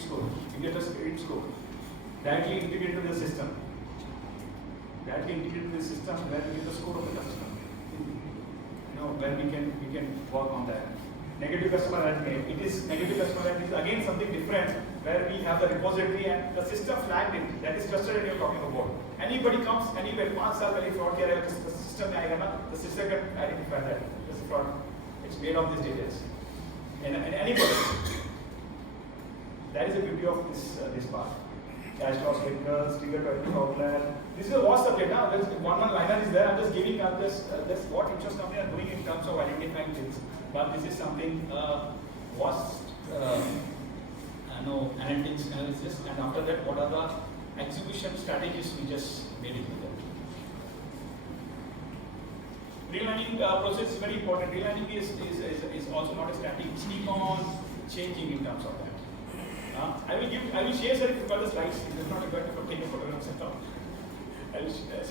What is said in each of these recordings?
score. You get a credit score. Directly integrated to the system. Directly integrated to the system where we get the score of the customer. Where we can work on that. Negative customer admin. It is negative customer admin is again something different where we have the repository and the system flagged it. That is trusted and you're talking about. Anybody comes, anywhere, 5 साल पहले fraud किया रहेगा, the system में आएगा ना, the system can identify that. This is fraud. It's made of these details. And anybody. That is the beauty of this part. Cash loss vehicles, trigger to outlier. This is a vast subject. Now, there's one liner is there. I'm just giving up this what insurance companies are doing in terms of identifying things. But this is something vast, analytics analysis, and after that, what are the execution strategies we just made it with them. Relining process is very important. Relining is also not a static. It's keep on changing in terms of that. I will share sir if you got the slides. It is not required to take a photograph and all. I will share.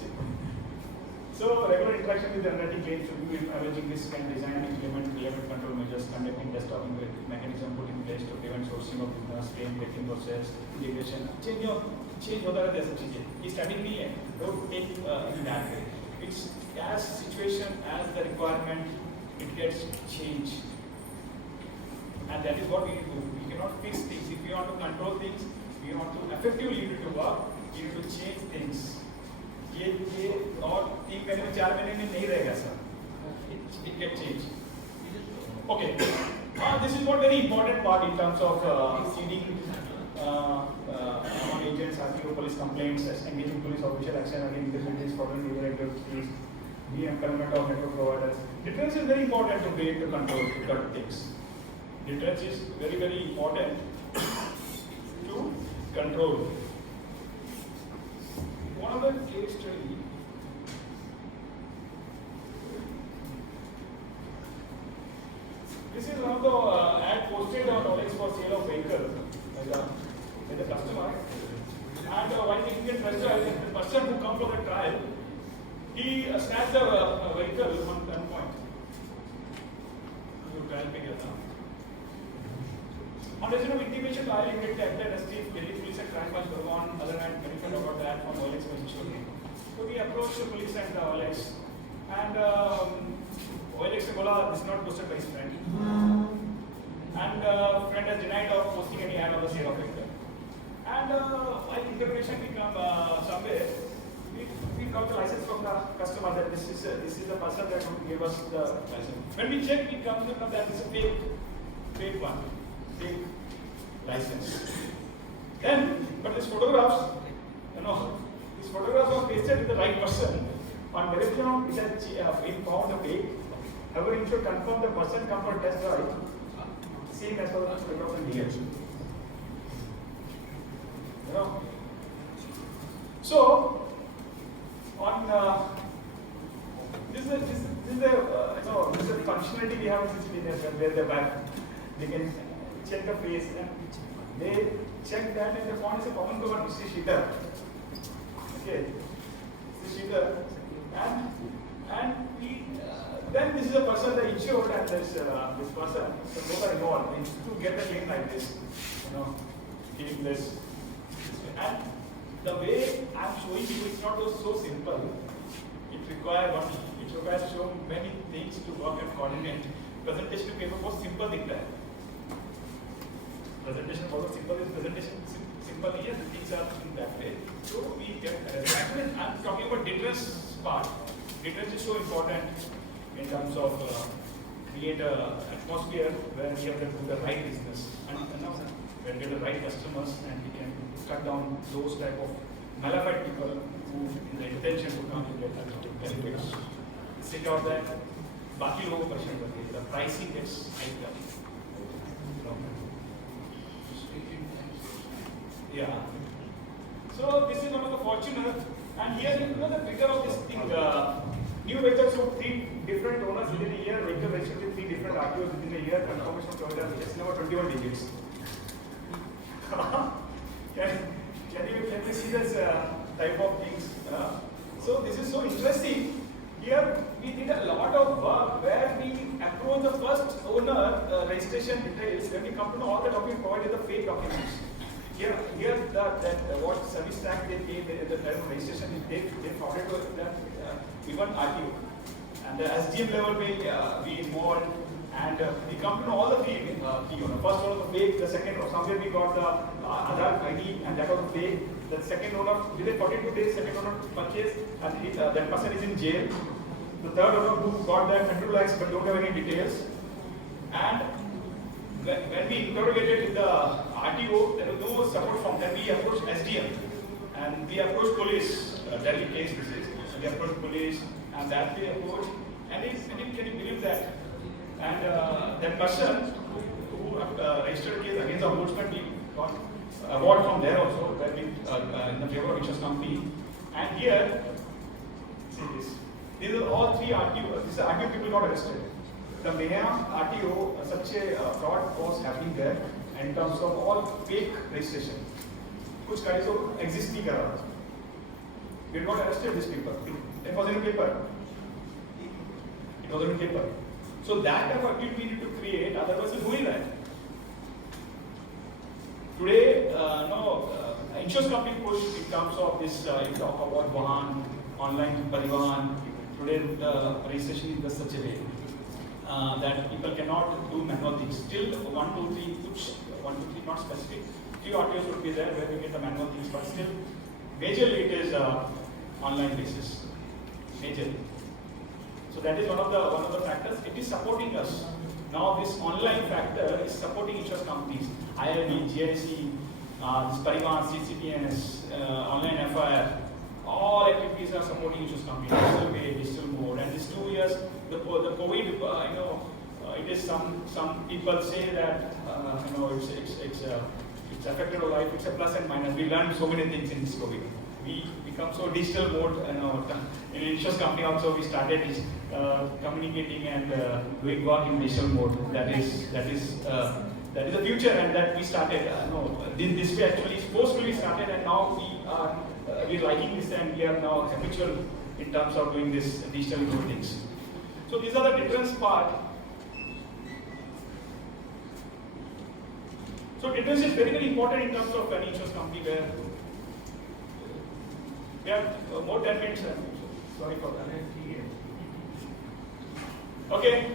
So regular interaction with the underwriting claims, review, averaging risk and design and implement relevant control measures, conducting desktoping mechanism put in place to prevent sourcing of business, claim getting process, integration. Change होता रहता है सब चीजें. ये static नहीं है. Don't take in that way. It's as situation as the requirement, it gets changed. And that is what we do. We cannot fix things. If we want to control things, we want to effectively do the work, we need to change things. ये और 3 महीने में 4 महीने में नहीं रहेगा sir. It gets changed. Okay. This is one very important part in terms of seeding agents, RTO police complaints, engaging police official action against disabilities, following legal activities, the empowerment of network providers. Deterrence is very important to create the control to cut things. Deterrence is very, very important to control. One of the case study. This is one of the ad posted on OLX for sale of vehicle by the customer. And while taking a test drive, the person who comes for the trial, he snatched the vehicle on gunpoint. So trial पे गया था. On reason of intimation, the IL get the ST, Delhi police and crime was on other hand, benefit about that from OLX was insured. So we approached the police and OLX. And OLX said, this is not posted by his friend. And friend has denied of posting any ad on the sale of vehicle. And while interpretation become somewhere, we got the license from the customer that this is the person that gave us the license. When we check, we come to know that it's a fake one. Fake license. Then, but these photographs, these photographs were pasted with the right person. On verification, it has been found a fake. However, you should confirm the person come for test drive. Same as for the photograph in here. So, on this is a functionality we have in CCTV where they can check the face and they check that and the font is a common code Kshitij. Okay, Kshitij, and we then this is a person that insured and this person, so both are involved to get the claim like this, giving this. And the way I'm showing you, it's not so simple. It requires so many things to work and coordinate. Presentation paper was simple दिखता है. Presentation बहुत simple is presentation simple नहीं है. The things are in that way. So we get. Actually, I'm talking about deterrence part. Deterrence is so important in terms of create an atmosphere where we have to do the right business and where we get the right customers and we can cut down those type of malified people who in the intention to come to get benefits. Sit out that बाकी लोगों को परेशान करती है. The pricing gets hiked up. Yeah. So this is one of the Fortuner, and here you know the figure of this thing. New vehicles from 3 different owners within a year, vehicle registered with 3 different RTOs within a year, confirmation of provider, just number 21 digits. Can you see this type of things? So this is so interesting. Here we did a lot of work where we approach the first owner registration details. When we come to know all the documents provided the fake documents. Here what service track they gave the term registration is they forwarded to that even RTO. And the SDM level we involved, and we come to know all the three key owners. First one was fake, the second one, somewhere we got the Aadhaar ID, and that was fake. The second owner, within 42 days, second owner purchased, and that person is in jail. The third owner who got that 100 lakhs but don't have any details. And when we interrogated the RTO, there was no support from them. We approached SDM, and we approached police. Delhi case this is. So we approached police, and that we approached. And can you believe that? And that person who registered a case against the ombudsman, we got award from there also, where we in the favor of insurance company. And here, see this. These are all three RTO. These are RTO people got arrested. The Maya RTO, such a fraud was happening there in terms of all fake registration. Kuch guys so exist nahi kar raha. We got arrested these people. It was in paper. It was in paper. So that type of activity we need to create, otherwise we're doing that. Today, insurance company push in terms of this, you talk about Vahan, online Parivahan. Today the registration is such a way that people cannot do manual things. Still 1, 2, 3, 1, 2, 3 not specific. Few RTOs would be there where we get the manual things, but still majorly it is online basis. Majorly. So that is one of the factors. It is supporting us. Now this online factor is supporting insurance companies. IRB, GIC, this Parivahan, CCPNS, online FIR, all activities are supporting insurance companies. Digital way, digital mode. And these 2 years, the COVID, it is some people say that it's affected our life. It's a plus and minus. We learned so many things in this COVID. We become so digital mode. In insurance company also we started communicating and doing work in digital mode. That is the future, and that we started. This way actually forcefully started, and now we're liking this, and we are now habitual in terms of doing this digital mode things. So these are the difference part. So difference is very, very important in terms of an insurance company where we have more 10 minutes. Sorry for that. Okay,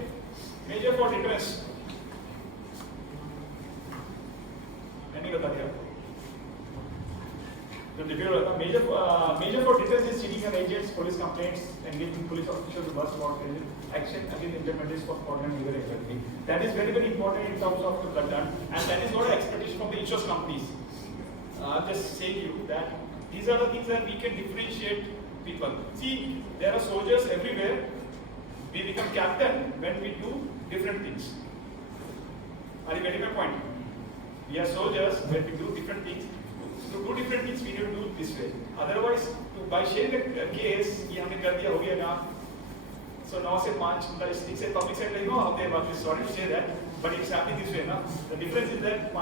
major for difference. Any bata diya? Major for difference is cheating on agents, police complaints, engaging police officials, bus spot action against intermediaries for fraudulent legal activity. That is very, very important in terms of the conduct, and that is not an expectation from the insurance companies. Just saying you that these are the things that we can differentiate people. See, there are soldiers everywhere. We become captain when we do different things. Are you getting my point? We are soldiers when we do different things. To do different things, we need to do it this way. Otherwise, by sharing a case, we have to so now say public sector, how they work. Sorry to say that, but it's happening this way. Na? The difference is that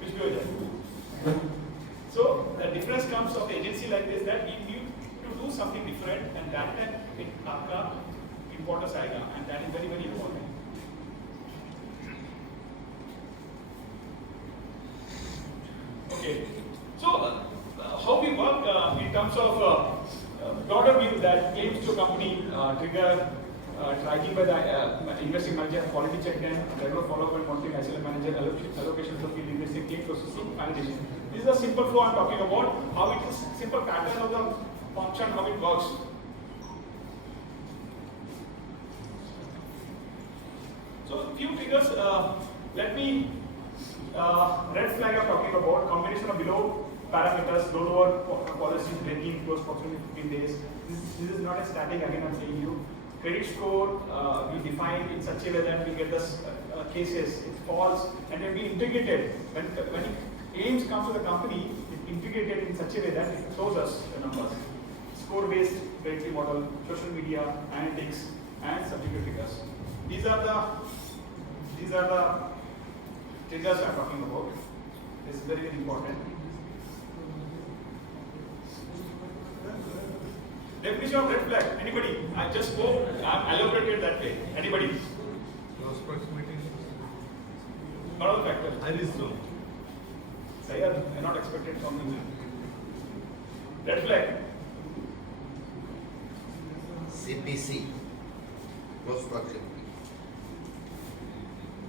which go there. So the difference comes of the agency like this, that we need to do something different, and that time it importance aega, and that is very, very important. Okay, so how we work in terms of broader view that claims to company trigger tracking by the investing manager, quality check them, regular follow-up and monitoring ICICI manager, allocations of field investing, claim processing, validation. This is a simple flow I'm talking about, how it is simple pattern of the function, how it works. So few figures, let me red flag I'm talking about, combination of below parameters, lower policies breaking close proximity 15 days. This is not a static, again I'm saying you. Credit score, we define in such a way that we get the cases, it falls, and then we integrated. When claims come to the company, it integrated in such a way that it shows us the numbers. Score-based predictive model, social media, analytics, and subjective figures. These are the triggers I'm talking about. This is very, very important. Definition of red flag. Anybody? I just spoke. I'm elaborated that way. Anybody? Loss proximity. What are the factors? High risk zone. expected from you. Red flag. CPC, close proximity.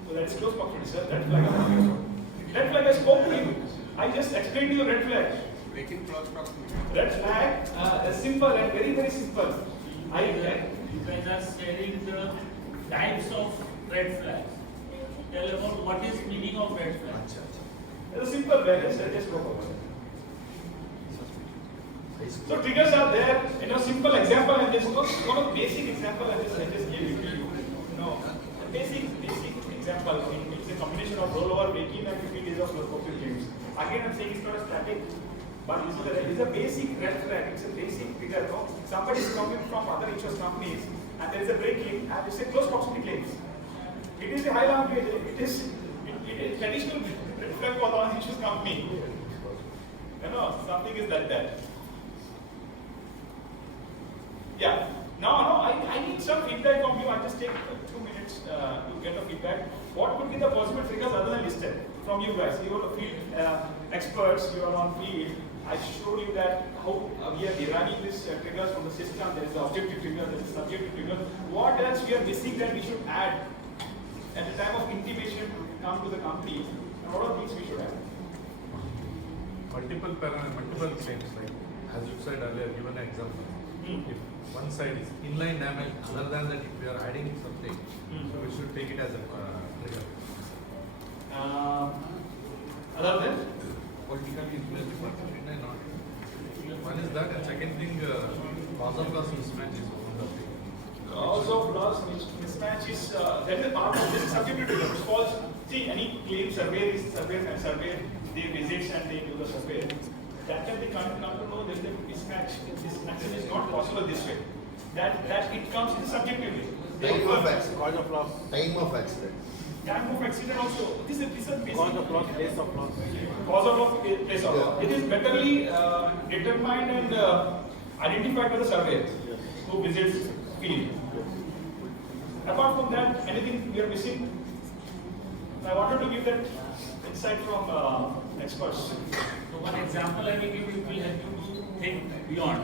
So that is close proximity, sir. Red flag. Red flag, I spoke to you. I just explained to you red flag. Breaking close proximity. Red flag, simple and very, very simple. You guys are sharing the types of red flags. Tell about what is meaning of red flag. It's a simple way. I just spoke about it. So triggers are there. Simple example and just one of basic example I just gave it to you. A basic example. It's a combination of rollover, break-in, and 50 days of close games. Again, I'm saying it's not a static, but it's a basic red flag. It's a basic trigger. No? Somebody is coming from other insurance companies, and there is a break-in, and it's a close proximity claims. It is a high language. It is traditional red flag for the insurance company. Something is like that. Yeah. No, I need some feedback from you. I just take 2 minutes to get the feedback. What could be the possible triggers other than listed from you guys? You are the field experts. You are on field. I showed you that how we are deriving these triggers from the system. There is the objective trigger, there is the subjective trigger. What else we are missing that we should add at the time of intimation to come to the company? And what are things we should add? Multiple claims, like as you said earlier, given an example. If one side is inline damage, other than that, if we are adding something, so we should take it as a trigger. Other than? Politically influenced department, not. One is that, and second thing, cause of loss mismatch is one of the things. Cause of loss mismatch is that is a part of this subjective trigger. Which falls. See, any claim survey, they visits and they do the survey. That can be come to know there is a mismatch. This action is not possible this way. That it comes in subjectively. Time of accident. Cause of loss. Time of accident. Time of accident also. This is basic. Cause of loss, place of loss. Cause of loss, place of loss. It is betterly determined and identified by the surveyor who visits field. Apart from that, anything we are missing? I wanted to give that insight from experts. So one example I will give you will help you to think beyond.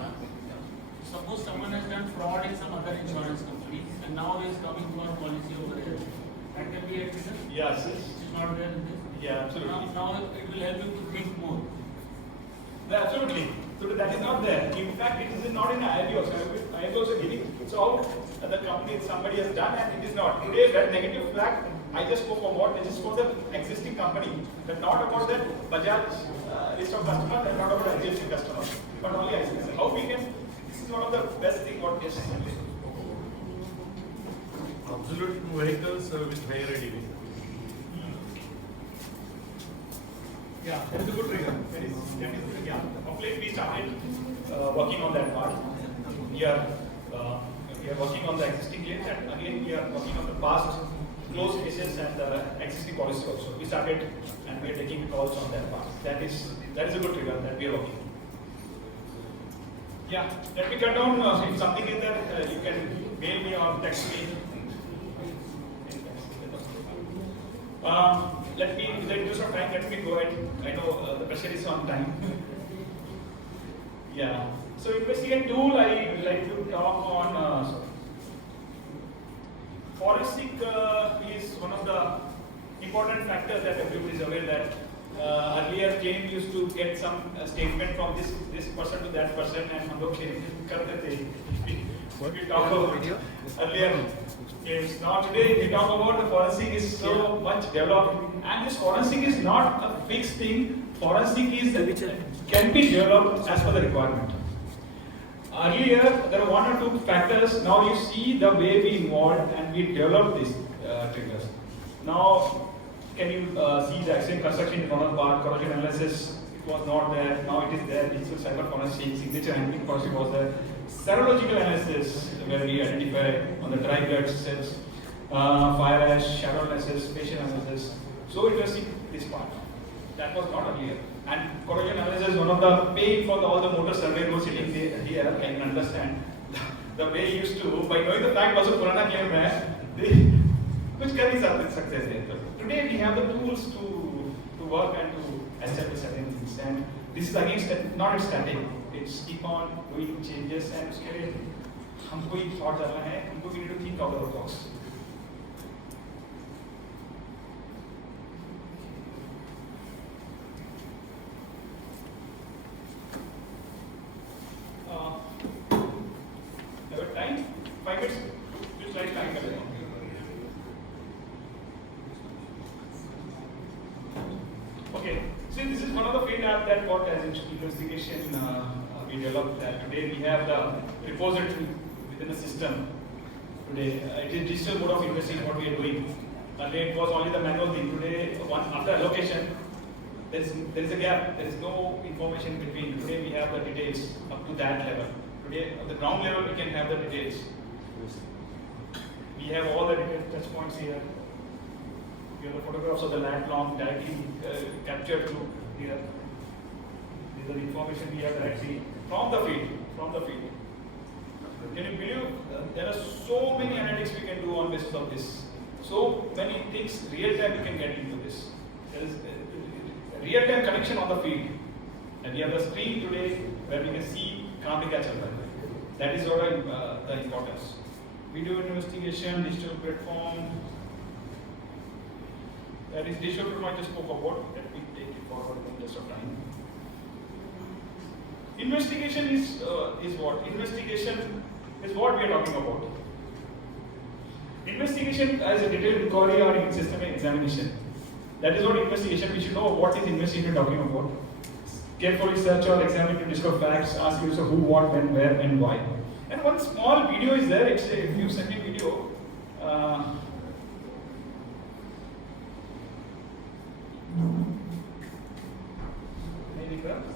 Suppose someone has done fraud in some other insurance company and now he is coming for a policy over here. That can be a trigger. Yes. Which is not there in this. Yeah, absolutely. Now it will help you to think more. Yeah, absolutely. So that is not there. In fact, it is not in IIB also. IIB also giving. So how the company somebody has done and it is not. Today that negative flag I just spoke about. This is for the existing company, but not about that Bajaj list of customers and not about existing customers, but only ICICI. How we can? This is one of the best thing what this is. Absolute vehicles with higher ADV. Yeah, that is a good trigger. Yeah. Complete we started working on that part. We are working on the existing claims and again we are working on the past closed cases and the existing policy also. We started and we are taking calls on that part. That is a good trigger that we are working. Yeah, let me cut down. If something is there, you can mail me or text me. In the interest of time, let me go ahead. I know the pressure is on time. Yeah. So investigate tool, I would like to talk on forensic is one of the important factors that everybody is aware that earlier claim used to get some statement from this person to that person and हम लोग claim करते थे. We talk about earlier. Yes, now today we talk about the forensic is so much developed and this forensic is not a fixed thing. Forensic is can be developed as per the requirement. Earlier there were 1 or 2 factors. Now you see the way we involved and we developed these triggers. Now can you see the accident construction in Lombard, corrosion analysis? It was not there. Now it is there. Digital cyber forensic, signature handling policy was there. Serological analysis where we identify on the dry blood cells, fire ash, shadow analysis, facial analysis. So interesting this part. That was not earlier. And corrosion analysis, one of the paying for all the motor survey roads sitting here, I can understand the way he used to, by knowing the fact also Purana claim hai, कुछ कर नहीं सकते थे. Today we have the tools to work and to establish certain things. things. And this is again not static. It's keep on doing changes and उसके लिए हमको ही thought डालना है. हमको we need to think out of the box. Have a time? 5 minutes. Just like time कर लेते हैं. Okay, so this is one of the field app that got as investigation we developed. Today we have the repository within the system. Today it is digital mode of investing what we are doing. Earlier it was only the manual thing. Today, after allocation, there is a gap. There is no information between. Today we have the details up to that level. Today at the ground level we can have the details. We have all the detailed touch points here. You have the photographs of the lat long directly captured through here. These are the information we have directly from the field. Can you believe there are so many analytics we can do on basis of this? So many things real time we can get into this. There is a real time connection on the field, and we have the screen today where we can see कहाँ पे क्या चल रहा है. That is what the importance. Video investigation, digital platform. That is digital platform I just spoke about. Let me take it forward in the rest of time. Investigation is what? Investigation is what we are talking about. Investigation as a detailed inquiry or in system examination. That is what investigation. We should know what is investigation talking about. Carefully search or examine to discover facts. Ask user who, what, when, where, and why. And one small video is there. It's a, if you send me video. Maybe perhaps.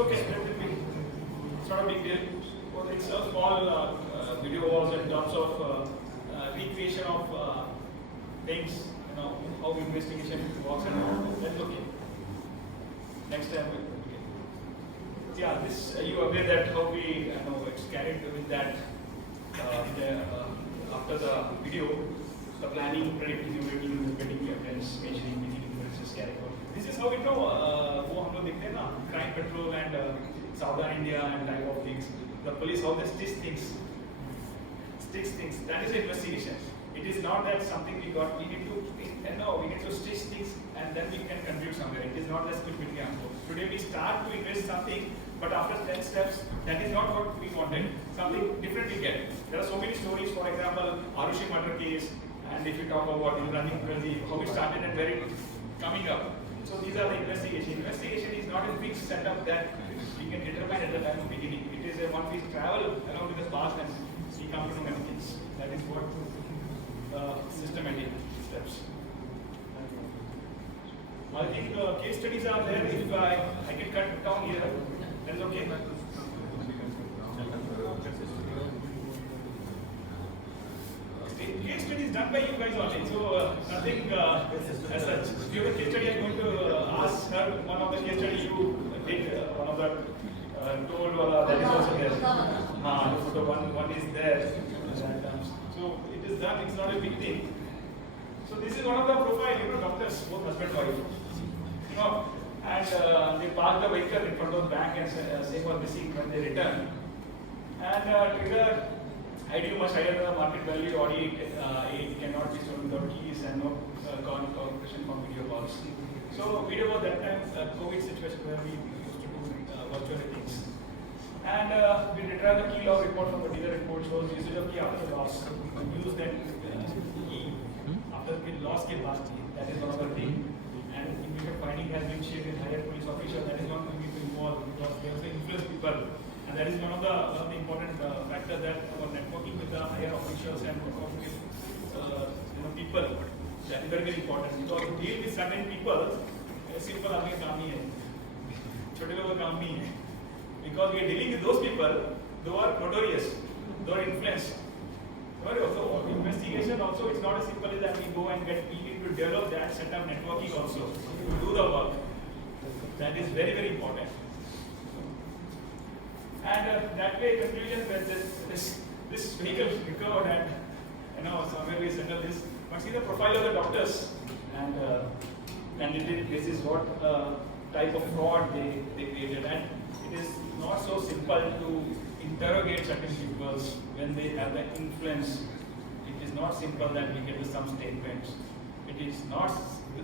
Okay, it's not a big deal. Well, it's a small video was in terms of recreation of things, you know, how investigation works and all. That's okay. Next time we'll okay. Yeah, this you aware that how we it's carried with that after the video, the planning, predictive making, predicting evidence, measuring, making inferences, carry out. This is how we know वो हम लोग देखते हैं ना crime patrol and Southern India and type of things. The police how they stitch things. That is the investigation. It is not that something we got. We need to we need to stitch things and then we can conclude somewhere. It is not just quick answer. Today we start to invest something, but after 10 steps, that is not what we wanted. Something different we get. There are so many stories. For example, Arushi murder case, and if you talk about running crazy, how it started and where it coming up. So these are the investigation. Investigation is not a fixed setup that we can determine at the time of beginning. It is a one we travel around with the past and we come to know many things. That is what systematic steps. I think case studies are there. If I can cut down here, that's okay. Case study is done by you guys only, so nothing as such. If you have a case study, I'm going to ask her one of the case study you did, one of the told that is also there. So one is there. So it is done, it's not a big thing. So this is one of the profile, doctors, both husband and wife. And and they park the vehicle in front of the bank and say for missing when they return. And trigger ID much higher than the market value, Audi it cannot be stolen without keys and no corporation from video calls. So video was that time COVID situation where we used to do virtual things. And we retrieve the key log report from the dealer report shows usage of key after the loss. Use that key after the loss के बाद that is one of the thing. And immediate finding has been shared with higher police official. That is not going to involve because they also influence people. And that is one of the important factors that our networking with the higher officials and working with people. That is very very important because to deal with certain people, simple आदमी का काम नहीं है, छोटे लोगों का काम नहीं है. Because we are dealing with those people who are notorious, who are influenced. So investigation also it's not as simple as that we go and get people to develop that set up networking also to do the work. That is very very important. And that way conclusion that this vehicle recovered and somewhere we settle this. But see the profile of the doctors and this is what type of fraud they created, and it is not so simple to interrogate certain people when they have the influence. It is not simple that we get some statements. It is not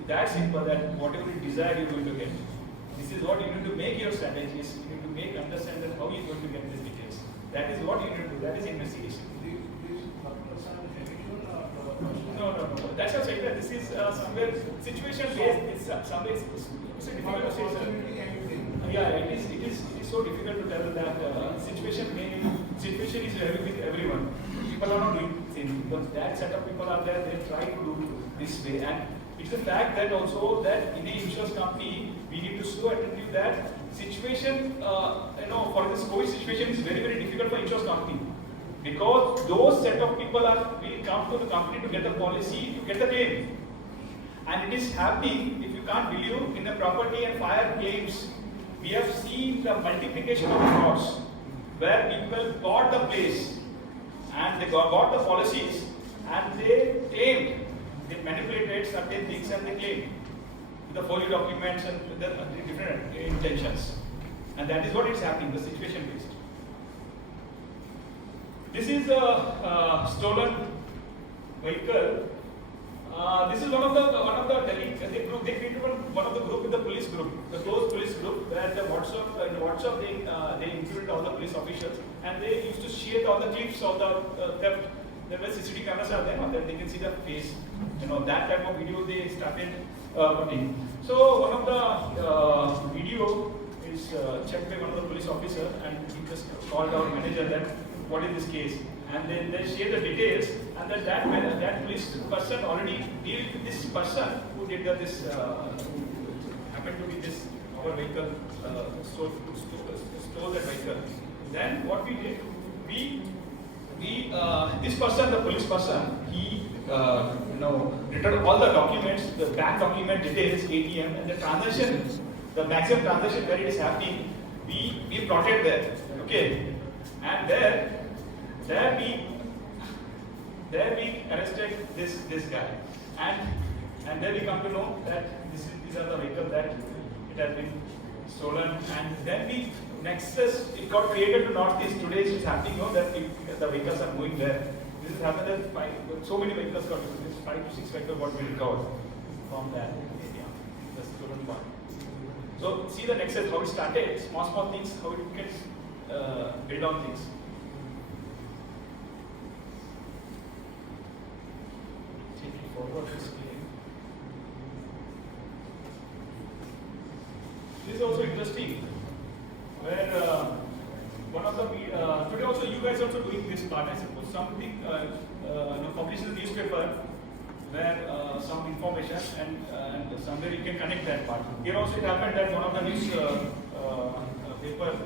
that simple that whatever you desire you are going to get. This is what you need to make your strategies. You need to make understand that how you are going to get these details. That is what you need to do. That is investigation. No. That's what I'm saying. That this is somewhere situation based. It's somewhere it's a difficult to say. Yeah, it is so difficult to tell that situation is with everyone. People are not doing the same because that set of people are there. They try to do this way, and it's a fact that also that in a insurance company we need to so attentive that situation. For this COVID situation is very very difficult for insurance company. Because those set of people will come to the company to get the policy, to get the claim. And it is happening, if you can't believe, in the property and fire claims, we have seen the multiplication of frauds, where people bought the place, and they got the policies, and they claimed, they manipulated certain things and they claimed, with the folio documents and with the different intentions. And that is what is happening, the situation based. This is a stolen vehicle. This is one of the group. They created one of the group with the police group, the close police group, where the WhatsApp they included all the police officials, and they used to share all the clips of the theft. There were CCTV cameras are there, and then they can see the face. That type of video they started putting. So one of the video is checked by one of the police officers, and he just called our manager that what is this case, and then they share the details, and that police person already dealt with this person who did this happened to be this our vehicle stole that vehicle. Then what we did, we this person, the police person, he returned all the documents, the bank document details, ATM, and the transaction, the maximum transaction where it is happening, we plotted there, okay, and there we arrested this guy, and then we come to know that these are the vehicles that it has been stolen, and then we nexus it got created to Northeast. Today it is happening that the vehicles are moving there. This has happened that so many vehicles got this 5 to 6 vehicles got we recovered from that area, the stolen part. So see the nexus how it started, small things, how it gets build on things. Forward this claim. This is also interesting, where one of the today also you guys also doing this part. I suppose something published in the newspaper where some information and somewhere you can connect that part. Here also it happened that one of the news paper.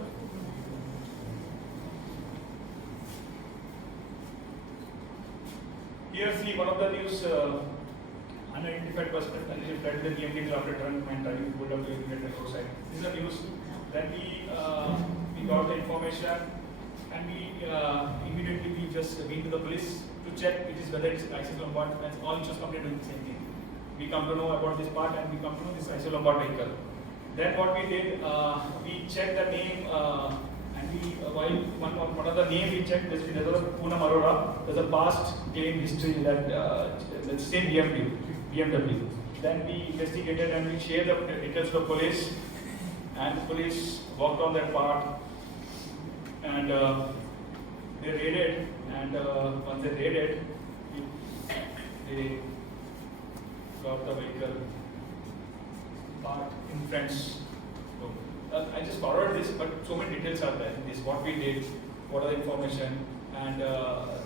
Here see one of the news unidentified person fled the DMT after drunk and driving pulled up to the roadside. This is a news. Then we got the information and we immediately just went to the police to check it is whether it's ICICI Lombard, and all insurance companies doing the same thing. We come to know about this part and we come to know this ICICI Lombard vehicle. Then what we did, we checked the name, and we while one of the name we checked. There was Poonam Arora. There's a past claim history that the same BMW. Then we investigated and we shared the details to the police, and the police worked on that part, and they raided. And once they raided, they got the vehicle parked in front. So, I just forwarded this, but so many details are there in this. What we did, what are the information, and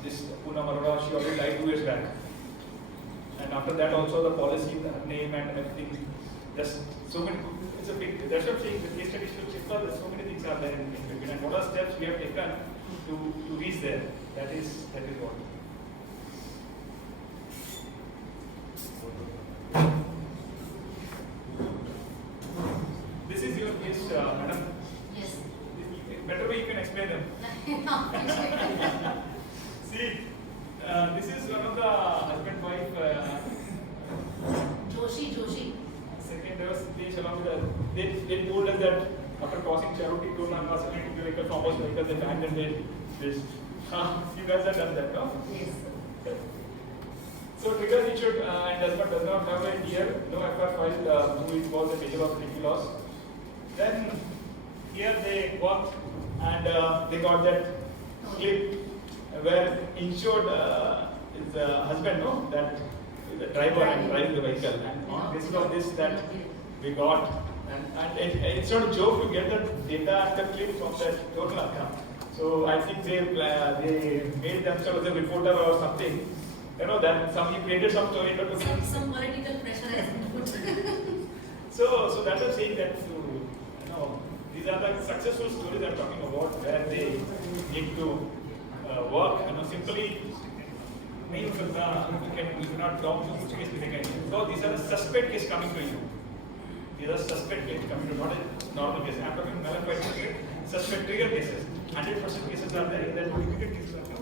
this Poonam Arora, she already died 2 years back. And after that also the policy, the name and everything. There's so many. It's a big. That's what I'm saying. The case study should check. There's so many things are there in between. And what are steps we have taken to reach there? That is what. This is your case, madam. Yes. Better way you can explain them. See, this is one of the husband-wife. Joshi. Second, there was Kshitij along with they told us that after crossing Charity toll and passing the vehicle from opposite vehicle, they banged and did this. You guys have done that, no? Yes. So triggers issued and husband does not have a year, no FR filed, who it was a major of legal loss. Then here they worked and they got that clip where insured is the husband, no? That the driver and driving the vehicle. And on basis of this that we got, and it's not a joke to get the data and the clip from that total account. So I think they made themselves a reporter or something. You know that somebody created some story to Some political pressure has been put. So that's what I'm saying that these are the successful stories I'm talking about where they need to work. Simply नहीं हो सकता. You cannot talk to which case लिखेंगे. So these are the suspect case coming to you. These are suspect case coming to, not a normal case. I'm talking malafide suspect trigger cases. 100% cases are there. In that litigated cases are there.